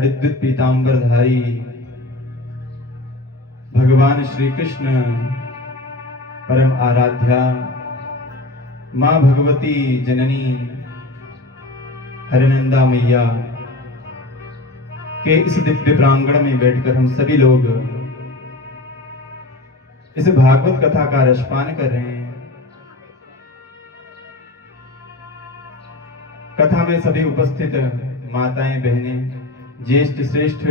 धड़िद्युत पीतांबरधारी भगवान श्री कृष्ण परम आराध्या माँ भगवती जननी हरिनंदा मैया के इस दिव्य प्रांगण में बैठकर हम सभी लोग इस भागवत कथा का रसपान कर रहे हैं। कथा में सभी उपस्थित माताएं, बहनें, ज्येष्ठ श्रेष्ठ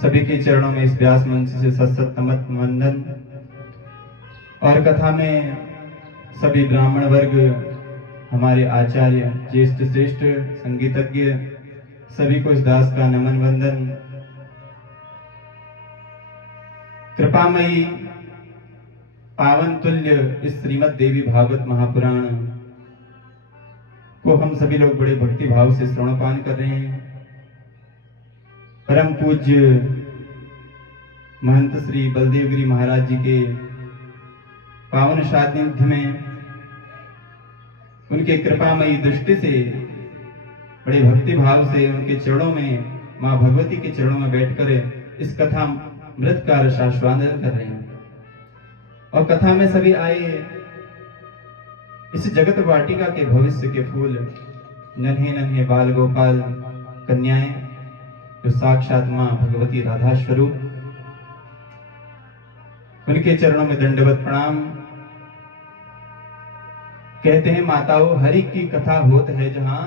सभी के चरणों में इस व्यास मंच से सत नमत वंदन। और कथा में सभी ब्राह्मण वर्ग, हमारे आचार्य, ज्येष्ठ श्रेष्ठ संगीतज्ञ सभी को इस दास का नमन वंदन। कृपामयी पावन तुल्य इस श्रीमद् देवी भागवत महापुराण को हम सभी लोग बड़े भक्ति भाव से श्रवणपान कर रहे हैं। परम पूज्य महंत श्री बलदेव गिरी महाराज जी के पावन सानिध्य में उनके कृपामयी दृष्टि से बड़े भक्ति भाव से उनके चरणों में, मां भगवती के चरणों में बैठकर इस कथा मृत का रसास्वादन कर रहे हैं। और कथा में सभी आए इस जगत वाटिका के भविष्य के फूल, नन्हे नन्हे बाल गोपाल कन्याएं जो साक्षात मां भगवती राधा स्वरूप, उनके चरणों में दंडवत प्रणाम। कहते हैं माताओं, हरि की कथा होत है जहां,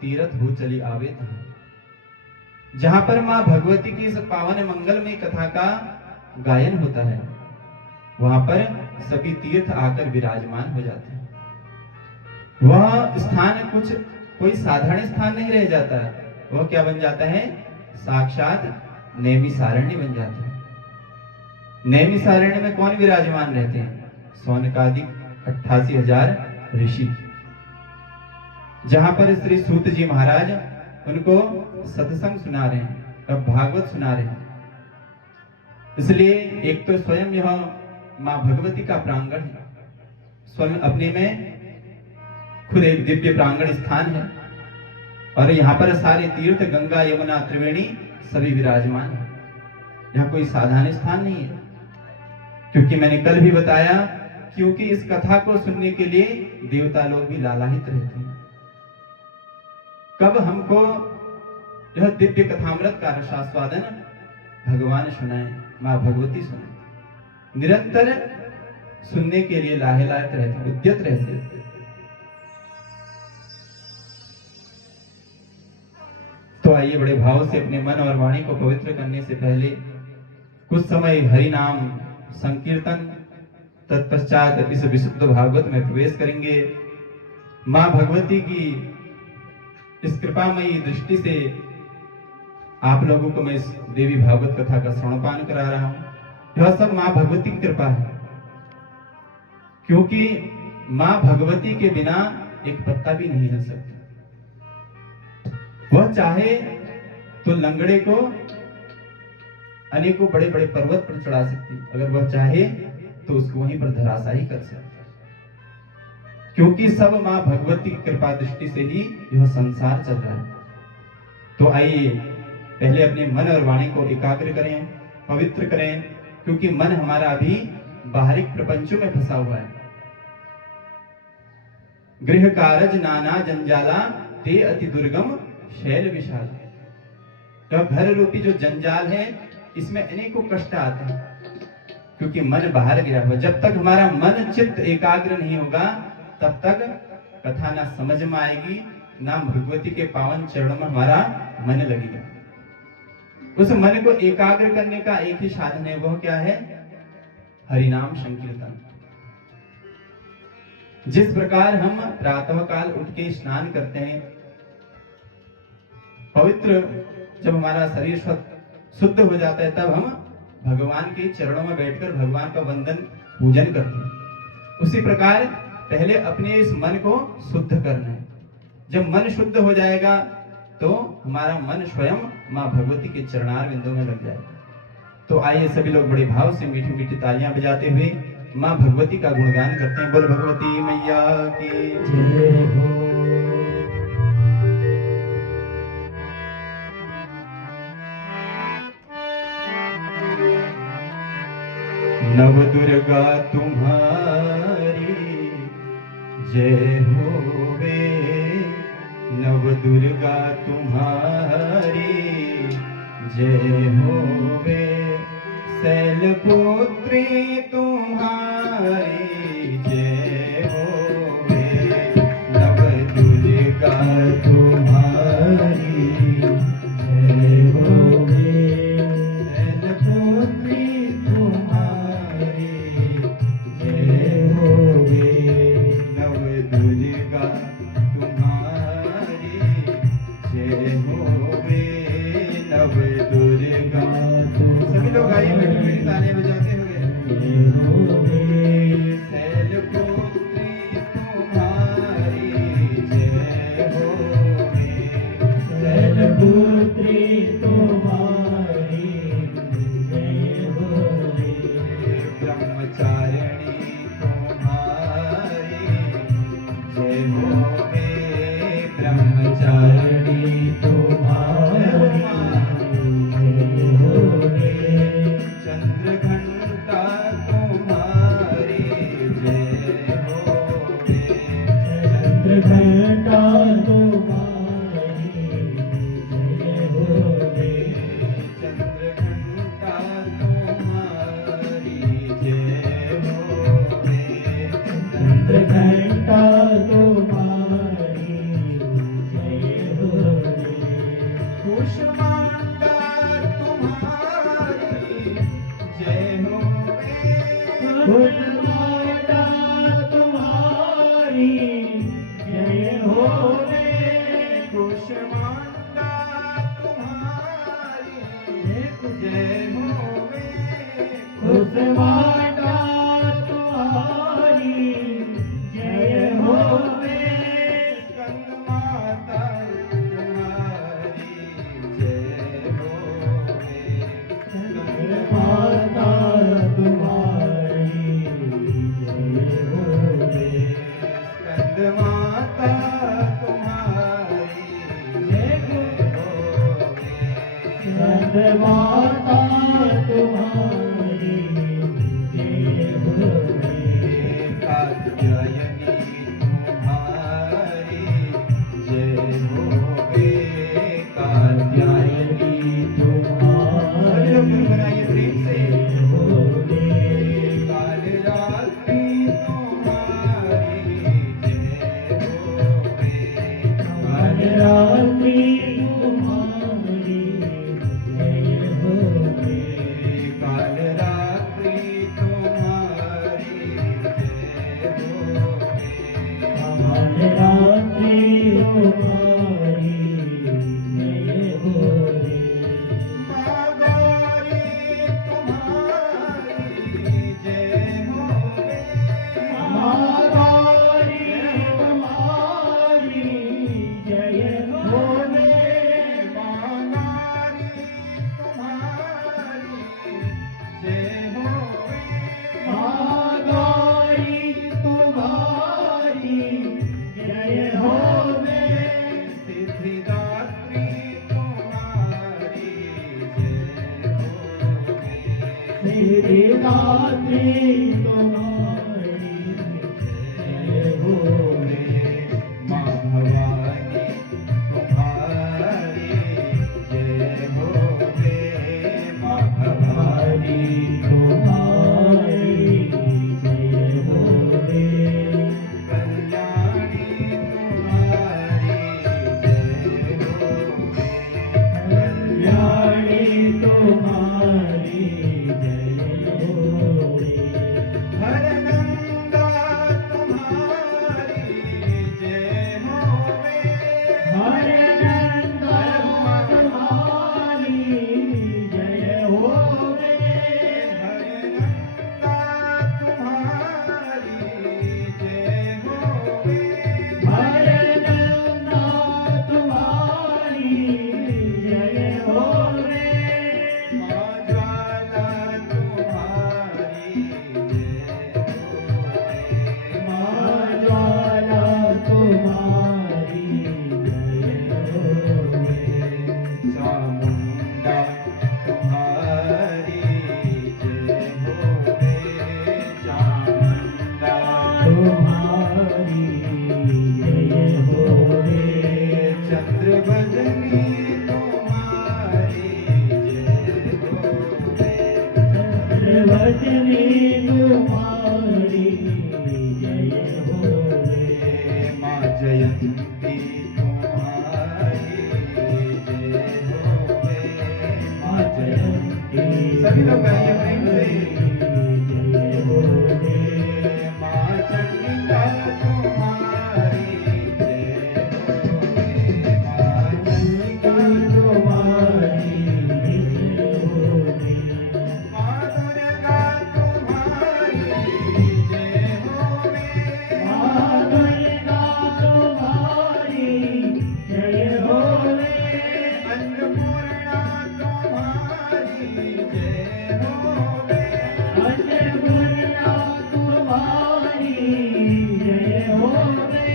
तीरथ हो चली आवे तहां। जहां पर मां भगवती की इस पावन मंगल में कथा का गायन होता है, वहां पर सभी तीर्थ आकर विराजमान हो जाते हैं। वह स्थान कुछ कोई साधारण स्थान नहीं रह जाता, वह क्या बन जाता है? साक्षात नैमिषारण्य बन जाता है। नैमिषारण्य में कौन विराजमान रहते हैं? सौनकादिक 88,000 ऋषि, जहां पर श्री सूत जी महाराज उनको सत्संग सुना रहे हैं, अब भागवत सुना रहे हैं। इसलिए एक तो स्वयं यह मां भगवती का प्रांगण है, स्वयं अपने में खुद एक दिव्य प्रांगण स्थान है। और यहाँ पर सारे तीर्थ, गंगा, यमुना, त्रिवेणी सभी विराजमान है। यहाँ कोई साधारण स्थान नहीं है, क्योंकि मैंने कल भी बताया, क्योंकि इस कथा को सुनने के लिए देवता लोग भी लालायित रहते हैं। कब हमको यह दिव्य कथामृत का रसास्वादन भगवान सुनाए, मां भगवती सुनाए, निरंतर सुनने के लिए लालायित रहते, उद्यत रहते। तो आइए बड़े भाव से अपने मन और वाणी को पवित्र करने से पहले कुछ समय हरि नाम संकीर्तन, तत्पश्चात इस विशुद्ध भागवत में प्रवेश करेंगे। मां भगवती की इस कृपामयी दृष्टि से आप लोगों को मैं इस देवी भागवत कथा का श्रवणपान करा रहा हूं। यह सब मां भगवती की कृपा है, क्योंकि मां भगवती के बिना एक पत्ता भी नहीं हिल सकता। वह चाहे तो लंगड़े को अनेकों बड़े बड़े पर्वत पर चढ़ा सकती, अगर वह चाहे तो उसको वहीं पर धराशायी कर सकती, क्योंकि सब मां भगवती की कृपा दृष्टि से ही यह संसार चल रहा है। तो आइए पहले अपने मन और वाणी को एकाग्र करें, पवित्र करें, क्योंकि मन हमारा अभी बाहरी प्रपंचों में फंसा हुआ है। गृह कारज नाना जंजाला, ते अति दुर्गम शैल विशाल। तो घर रूपी जो जंजाल है, इसमें अनेकों कष्ट आते हैं, क्योंकि मन बाहर गया हुआ। जब तक हमारा मन चित्त एकाग्र नहीं होगा, तब तक कथा ना समझ में आएगी, ना भगवती के पावन चरणों में हमारा मन लगेगा। उस मन को एकाग्र करने का एक ही साधन है, वह क्या है? हरिनाम संकीर्तन। जिस प्रकार हम प्रातः काल उठ के स्नान करते हैं, पवित्र जब हमारा शरीर शुद्ध हो जाता है, तब हम भगवान के चरणों में बैठकर भगवान का वंदन पूजन करते हैं। उसी प्रकार पहले अपने इस मन को शुद्ध करना है। जब मन शुद्ध हो जाएगा तो हमारा मन स्वयं मां भगवती के चरणार बिंदु में लग जाएगा। तो आइए सभी लोग बड़े भाव से मीठी मीठी तालियां बजाते हुए मां भगवती का गुणगान करते हैं। बोल भगवती मैया की जय हो। नव दुर्गा तुम्हारी जय होवे, नव दुर्गा तुम्हारी जय होवे, शैलपुत्री तुम्हारी जय होवे, नव दुर्गा तुम्हारी जय होवे, शैलपुत्री तुम्हारी जय होवे, नव दुर्गा तुम्हारी जय होवे, नव दुर्गा। सभी लोग आइए मीठी मीठी तालियां बजाते हुए। शैलपुत्री तुम्हारी जय होवे, शैलपुत्री तुम्हारी जय होवे, ब्रह्मचारिणी तुम्हारी जय होवे, ब्रह्मचारिणी तुम्हारी जय होवे, चंद्रघंटा तुम्हारी जय होवे, चंद्रघंटा तुम्हारी जय होवे, चंद्रघंटा तुम्हारी जय होवे, चंद्रघंटा तुम्हारी जय होवे, कुष्मांडा तुम्हारी जय होवे, कुष्मांडा तुम्हारी जय होवे, कुष्मांडा तुम्हारी जय होवे, कुष्मांडा तुम्हारी जय होवे, स्कंद माता तुम्हारी जय होवे, स्कंद माता तुम्हारी जय होवे, स्कंद माता तुम्हारी जय होवे, स्कंद माता तुम्हारी जय होवे, कात्यायनी तुम्हारी जय होवे, कात्यायनी तुम्हारी बनाइए प्रेम से होवे, कालरात्रि तुम्हारी जय होवे, कालरात्रि तुम्हारी जय होवे, कालरात्रि तुम्हारी जय होवे, कालरात्रि तुम्हारी जय होवे, माँ गौरी तुम्हारी जय होवे, माँ गौरी तुम्हारी जय होवे, माँ नारी तुम्हारी जय होवे, माँ गौरी तुम्हारी जय होवे, सिद्धिदात्री तुम्हारी जय होवे, सिद्धिदात्री तुम्हारी जय होवे, माँ भवानी तुम्हारी जय होवे, माँ भवानी तुम्हारी जय होवे, कल्याणी तुम्हारी जय होवे, कल्याणी तुम्हारी जय होवे, सर्वजनी तुम्हारी जय होवे, सर्वजनी तुम्हारी जय होवे, माँ जयंती तुम्हारी जय होवे, माँ जयंती। सभी लोग गाइए प्रेम से। जय होवे, माँ चंडिका तुम्हारी जय होवे, माँ चंडिका तुम्हारी जय होवे, माँ दुर्गा तुम्हारी जय होवे, माँ दुर्गा तुम्हारी जय होवे, अन्नपूर्णा तुम्हारी जय होवे, अन्नपूर्णा तुम्हारी जय होवे,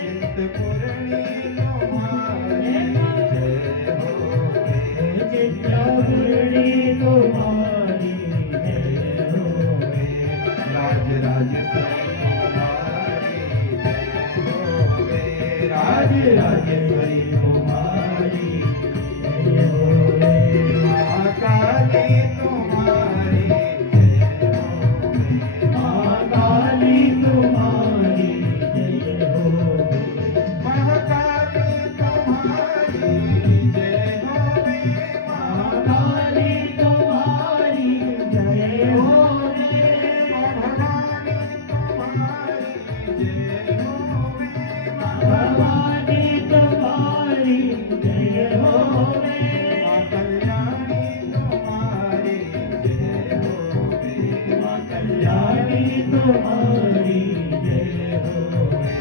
चिंतपूर्णी तुम्हारी जय होवे, चित्रपूर्णी तुम्हारी जय होवे, राज राजेश्वरी तुम्हारी जय होवे, राज राजेश्वरी तुम्हारी जय होवे, माँ काली तुम्हारी जय होवे, माँ काली तुम्हारी जय होवे, महाकाली तुम्हारी जय होवे, काली तुम्हारी जय होवे, भवानी तुम्हारी जय होवे, भवानी तुम्हारी जय होवे, माँ कल्याणी तुम्हारी जय होवे, माँ कल्याणी तुम्हारी जय होवे,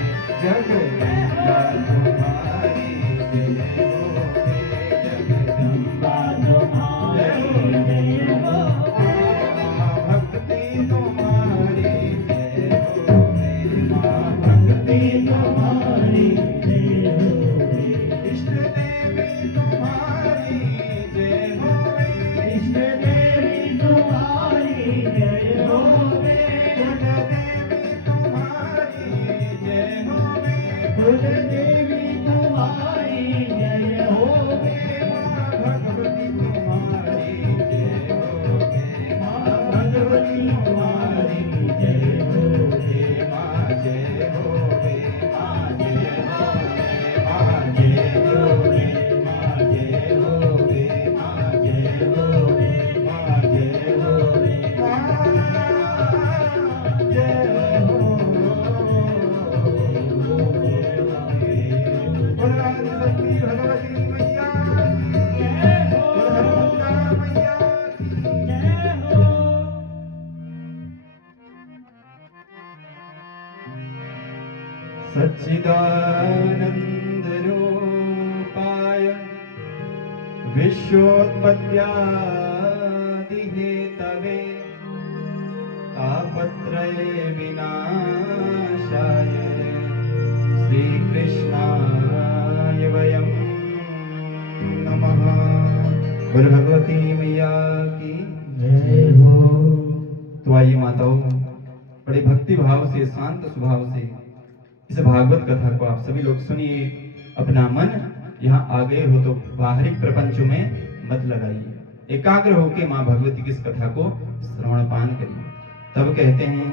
जगदम्बा तुम्हारी जय होवे, जगदम्बा तुम्हारी जय होवे, माँ भक्ति तुम्हारी जय होवे, माँ भक्ति तुम्हारी जय होवे, इष्ट देवी तुम्हारी जय होवे, इष्ट देवी तुम्हारी जय होवे, कुल देवी तुम्हारी जय होवे, कुल देवी तुम्हारी जय होवे, माँ भगवती तुम्हारी जय होवे, माँ भगवती तुम्हारी जय होवे, माँ जय होवे, माँ जय होवे, माँ जय होवे, माँ जय होवे, माँ जय होवे, माँ जय होवे, माँ जय होवे। बोलो आदिशक्ति भगवती मैया की जय, बोलो हनुमान मैया की जय हो। सच्चिदानंद रूपाय विश्वोत्पत्त्यादि हेतवे तापत्रय विनाशाय श्रीकृष्णाय वयं नमः। बोलो भगवती मैया की जय हो। तो आइए माताओं, बड़े भक्ति भाव से, शांत स्वभाव से इस भागवत कथा को आप सभी लोग सुनिए। अपना मन यहाँ आ गए हो तो बाहरी प्रपंचों में मत लगाइए, एकाग्र होकर माँ भगवती की इस कथा को श्रवण पान करिए। तब कहते हैं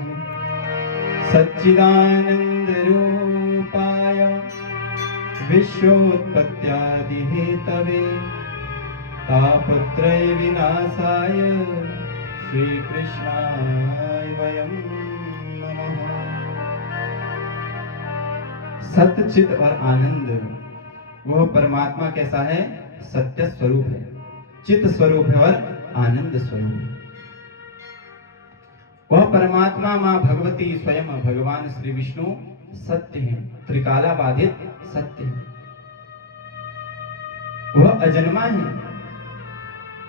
सच्चिदानंद रूपाय विश्वोत्पत्त्यादि हेतवे तापत्रय विनाशाय श्री कृष्णाय वयं नमः। सत्य चित और आनंद, वह परमात्मा कैसा है? सत्य स्वरूप है, चित स्वरूप है और आनंद स्वरूप है। वह परमात्मा मां भगवती स्वयं भगवान श्री विष्णु सत्य है, त्रिकाला बाधित सत्य है। वह अजन्मा है।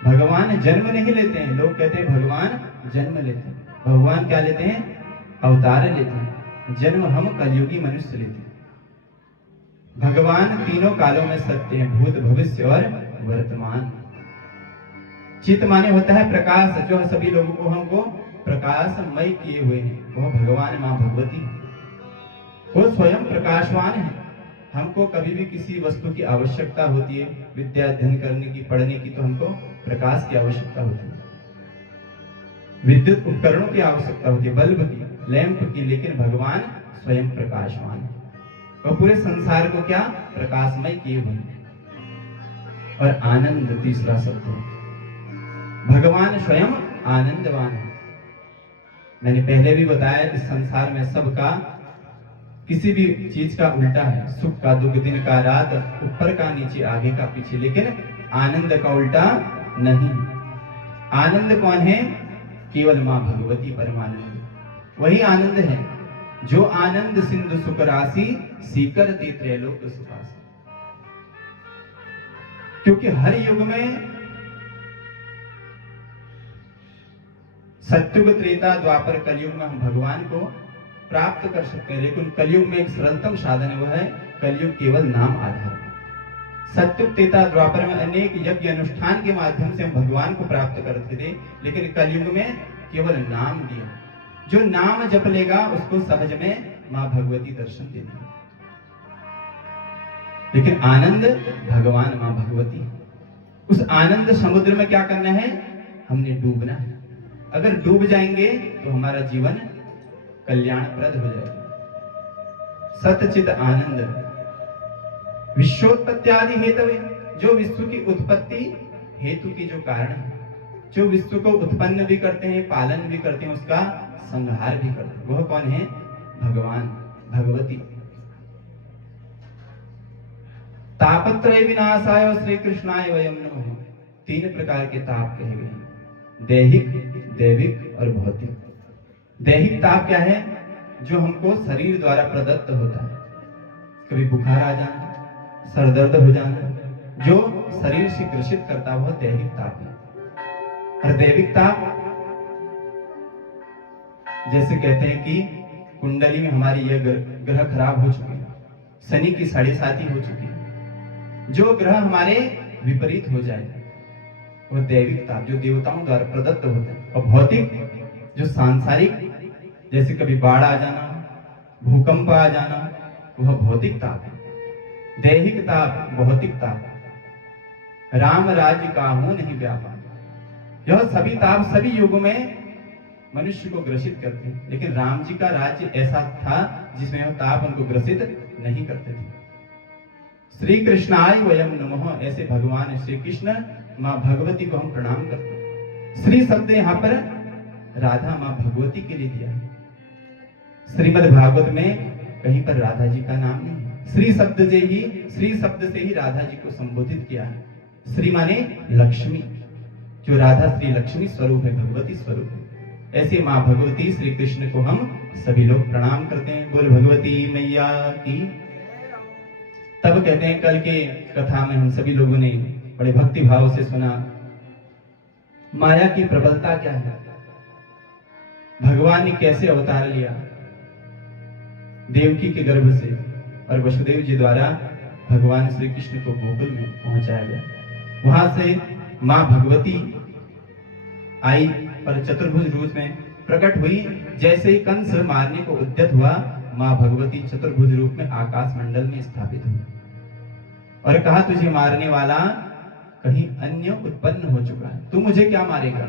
भगवान जन्म नहीं लेते हैं। लोग कहते हैं भगवान जन्म लेते हैं। भगवान क्या लेते हैं? अवतार लेते हैं। जन्म हम कलयुगी मनुष्य लेते हैं। भगवान तीनों कालों में सत्य हैं, भूत भविष्य और वर्तमान। चित माने होता है प्रकाश, जो सभी लोगों को हमको प्रकाशमय किए हुए हैं। वह भगवान मां भगवती, वो स्वयं प्रकाशवान है। हमको कभी भी किसी वस्तु की आवश्यकता होती है, विद्या अध्ययन करने की, पढ़ने की, तो हमको प्रकाश की आवश्यकता होती है, विद्युत उपकरणों की आवश्यकता होती है, बल्ब की, लैंप की। लेकिन भगवान स्वयं प्रकाशवान है और पूरे संसार को क्या प्रकाशमय किए हुए हैं। और आनंद तीसरा शब्द है, भगवान स्वयं आनंदवान है। मैंने पहले भी बताया, इस संसार में सबका किसी भी चीज का उल्टा है, सुख का दुख, दिन का रात, ऊपर का नीचे, आगे का पीछे, लेकिन आनंद का उल्टा नहीं। आनंद कौन है? केवल मां भगवती परमानंद। वही आनंद है जो आनंद सिंधु सुख राशि सीकर ते त्रैलोक सुखासी। क्योंकि हर युग में सत्युग, त्रेता, द्वापर, कलयुग में हम भगवान को प्राप्त कर सकते हैं, लेकिन कलयुग में एक सरलतम साधन है, वह है कलयुग केवल नाम आधार। सत्युग, त्रेता, द्वापर में अनेक यज्ञ अनुष्ठान के माध्यम से हम भगवान को प्राप्त करते थे, लेकिन कलयुग में केवल नाम दिया। जो नाम जप लेगा उसको सहज में मां भगवती दर्शन देती है। लेकिन आनंद भगवान मां भगवती। उस आनंद समुद्र में क्या करना है? हमने डूबना है। अगर डूब जाएंगे तो हमारा जीवन कल्याणप्रद हो जाएगा। सतचित आनंद विश्वोत्पत्ति आदि हेतवे, जो विश्व की उत्पत्ति हेतु की जो कारण है, जो विश्व को उत्पन्न भी करते हैं, पालन भी करते हैं, उसका संहार भी करते हैं, वह कौन है? भगवान भगवती। तापत्रय विनाशाय श्री कृष्णाय वयम नमः। 3 प्रकार के ताप कहे गए हैं, दैहिक, दैविक और भौतिक। दैहिक ताप क्या है? जो हमको शरीर द्वारा प्रदत्त होता है, कभी बुखार आ जाना, सर दर्द हो जाना, जो शरीर से ग्रसित करता वह दैहिक ताप है। और दैविक ताप जैसे कहते हैं कि कुंडली में हमारी यह ग्रह खराब हो चुके हैं, शनि की 7.5 हो चुकी है, जो ग्रह हमारे विपरीत हो जाए वह दैविक ताप, जो देवताओं द्वारा प्रदत्त होता है। और भौतिक जो सांसारिक, जैसे कभी बाढ़ आ जाना, भूकंप आ जाना, वह भौतिक ताप है। दैहिक ताप, भौतिक ताप। राम राज्य काहू नहीं व्यापा। यह सभी ताप सभी युगों में मनुष्य को ग्रसित करते हैं, लेकिन राम जी का राज्य ऐसा था जिसमें यह ताप उनको ग्रसित नहीं करते थे। श्री कृष्णाय वयम नमः, ऐसे भगवान श्री कृष्ण मां भगवती को हम प्रणाम करते हैं। श्री शब्द यहाँ पर राधा मां भगवती के लिए दिया है। श्रीमद् भागवत में कहीं पर राधा जी का नाम नहीं है। श्री शब्द से ही राधा जी को संबोधित किया है। श्री माने लक्ष्मी, जो राधा श्री लक्ष्मी स्वरूप है, भगवती स्वरूप है। ऐसे मां भगवती श्री कृष्ण को हम सभी लोग प्रणाम करते हैं। बोल भगवती मैया की। तब कहते हैं, कल के कथा में हम सभी लोगों ने बड़े भक्ति भाव से सुना, माया की प्रबलता क्या है, भगवान ने कैसे अवतार लिया देवकी के गर्भ से, और वसुदेव जी द्वारा भगवान श्री कृष्ण को गोकुल में पहुंचाया गया। वहां से मां भगवती आई और चतुर्भुज रूप में प्रकट हुई। जैसे ही कंस मारने को उद्यत हुआ, मां भगवती चतुर्भुज रूप में आकाश मंडल में स्थापित हुई और कहा, तुझे मारने वाला कहीं अन्य उत्पन्न हो चुका है, तू मुझे क्या मारेगा,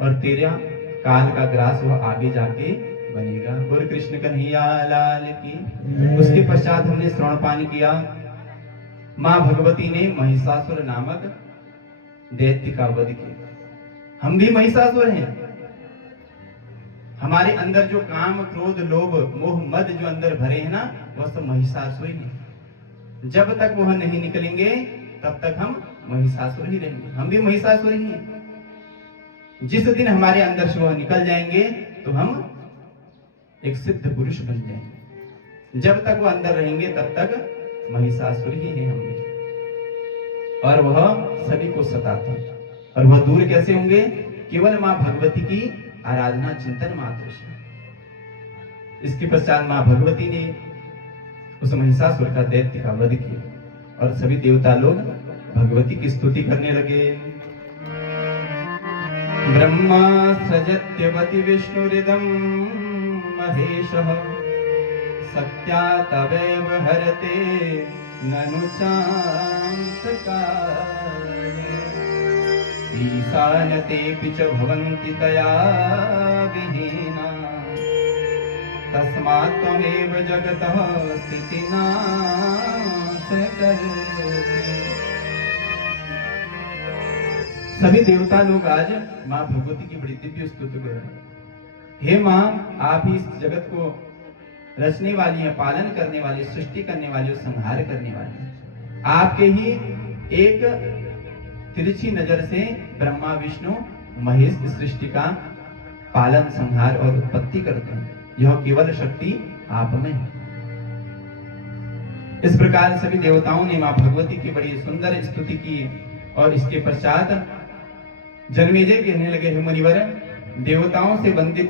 और तेरा काल का ग्रास वह आगे जाके बनेगा। बोल कृष्ण कन्हैया लाल की। उसके पश्चात हमने श्रवणपान किया, मां भगवती ने महिषासुर नामक दैत्य का वध किया। हम भी महिषासुर हैं। हमारे अंदर जो काम, क्रोध, लोभ, मोह, मद जो अंदर भरे हैं ना, वह सब महिषासुर ही हैं। जब तक वह नहीं निकलेंगे तब तक हम महिषासुर ही रहेंगे। हम भी महिषासुर ही हैं। जिस दिन हमारे अंदर से वह निकल जाएंगे तो हम एक सिद्ध पुरुष बन जाएंगे। जब तक वह अंदर रहेंगे तब तक महिषासुर ही हैं हम भी, और वह सभी को सताते हैं। और वह दूर कैसे होंगे? केवल मां भगवती की आराधना चिंतन मात्र से। इसके पश्चात मां भगवती ने उस महिषासुर का दैत्य का वध किया और सभी देवता लोग भगवती की स्तुति करने लगे। ब्रह्मा सृजत्यवति विष्णुरिदं महेशः सत्या तवेव हरते ननु चान्तकाले ईशानतेऽपि च भवन्ति तया विहीना तस्मात् त्वमेव जगतः स्थितिनाशकर्त्री। सभी देवता लोग आज माँ भगवती की बड़ी दिव्य स्तुति कर रहे हैं। हे माँ, आप ही इस जगत को रचने वाली है, पालन करने वाली, सृष्टि करने वाली और संहार करने वाली। आपके ही एक तिरछी नजर से ब्रह्मा विष्णु महेश की सृष्टि का पालन, संहार और उत्पत्ति करते हैं। यह केवल शक्ति आप में है। इस प्रकार सभी देवताओं ने मां भगवती की बड़ी सुंदर स्तुति की और इसके पश्चात जन्मेजय कहने लगे, हे मुनिवर, देवताओं से वंदित